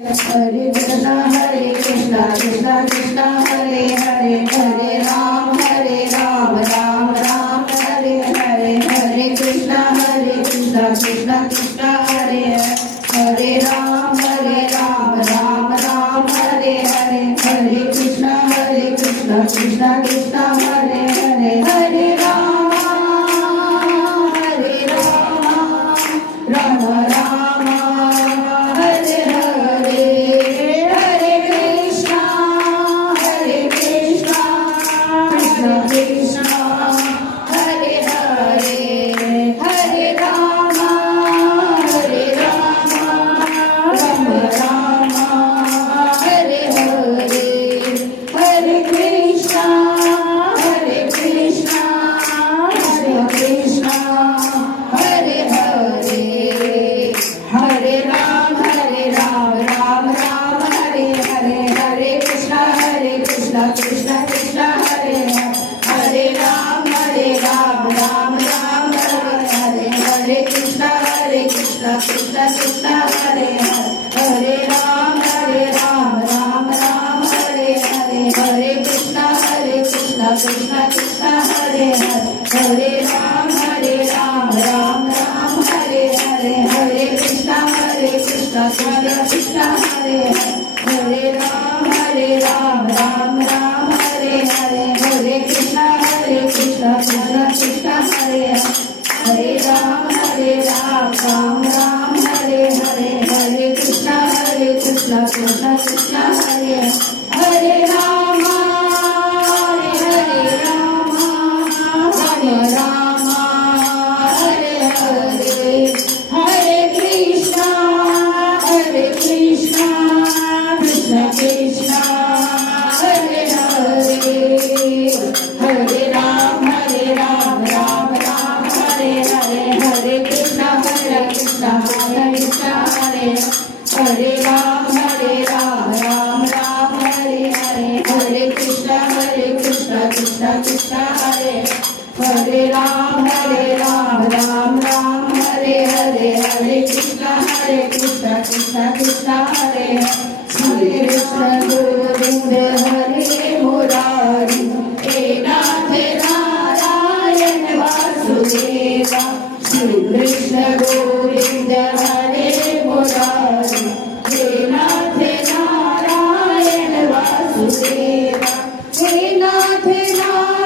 Hare Krishna Krishna Krishna Hare Hare Hare Ram Ram Ram Hare Hare Hare Krishna Krishna Krishna Hare Hare Ram Ram Ram Hare Hare Hare Krishna Krishna Krishna Hare Hare Hare Ram Rama Rama Hare Hare Hare Krishna Krishna Krishna Hare Hare Hare Rama Rama Rama Hare Hare Hare Krishna Krishna Krishna Hare Hare Hare Ram Ram Ram Hare Hare Hare Krishna Krishna Krishna Hare Hare Ram Ram Ram Hare Hare Hare Krishna Krishna Krishna Hare Hare Ram Ram Ram Hare Hare Hare Krishna Krishna Krishna Hare Hare Ram Ram Hare Hare Hare Krishna Krishna Krishna Hare Hare Ram Ram Hare Hare Hare Krishna Krishna Krishna Hare Hare Ram Ram Hare Hare Hare Krishna Krishna Krishna Hare Hare Rama Hare Rama Rama Hare Hare Hare Krishna Krishna Krishna Hare Hare Hare Ram Ram Hare Hare Hare Krishna Krishna Hare Hare Ram Ram Hare Hare Hare Krishna Krishna Krishna Hare Hare Ram Ram Hare Hare Hare Krishna Krishna Krishna Hare Hare Krishna Govind Hare Murari He Nath Narayan Vasudeva Shri Krishna Govind Hare Murari He Nath Narayan Vasudeva He Nath Narayan